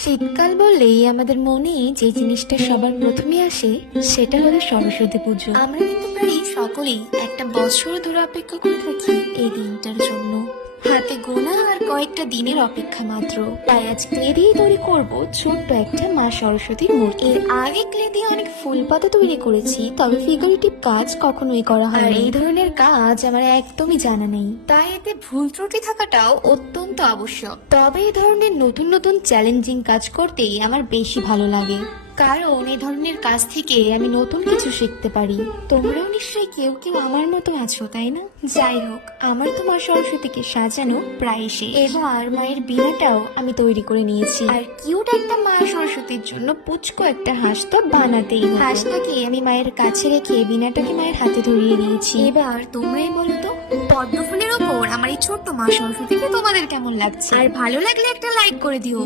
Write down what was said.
শীতকাল বললেই আমাদের মনে যে জিনিসটা সবার প্রথমে আসে সেটা হলো সরস্বতী পুজো। আমরা কিন্তু প্রায় সকলেই একটা বছর ধরে অপেক্ষা করে থাকি এই দিনটার জন্য। হাতে গোনা আর কয়েকটা দিনের অপেক্ষা মাত্র। তাই আজ ক্লে দিয়ে তৈরি করবো ছোট্ট একটা মা সরস্বতীর মূর্তি। এর আগে ক্লে দিয়ে অনেক ফুল পাতা তৈরি করেছি, তবে ফিগারেটিভ কাজ কখনোই করা হয় আর এই ধরনের কাজ আমার একদমই জানা নেই, তাই এতে ভুল ত্রুটি থাকাটাও অত্যন্ত আবশ্যক। তবে এই ধরনের নতুন নতুন চ্যালেঞ্জিং কাজ করতেই আমার বেশি ভালো লাগে, কারণ এই ধরনের কাজ থেকে আমি নতুন কিছু শিখতে পারি। তোমরাও নিশ্চয়ই কেউ কেউ আমার মতো আছো, তাই না? যাই হোক, আমার তো মা সরস্বতীকে সাজানো প্রায় শেষ। এবার মায়ের বীণাটাও আমি তৈরি করে নিয়েছি, আর কিউট একটা মা সরস্বতীর জন্য পুচকো একটা হাঁস তো বানাতেই হবে। হাঁসটাকে আমি মায়ের কাছে রেখে বীণাটাকে মায়ের হাতে ধরিয়ে দিয়েছি। এবার তোমরাই বলো তো, পদ্ম ফুলের ওপর আমার এই ছোট্ট মা সরস্বতীকে তোমাদের কেমন লাগছে? আর ভালো লাগলে একটা লাইক করে দিও।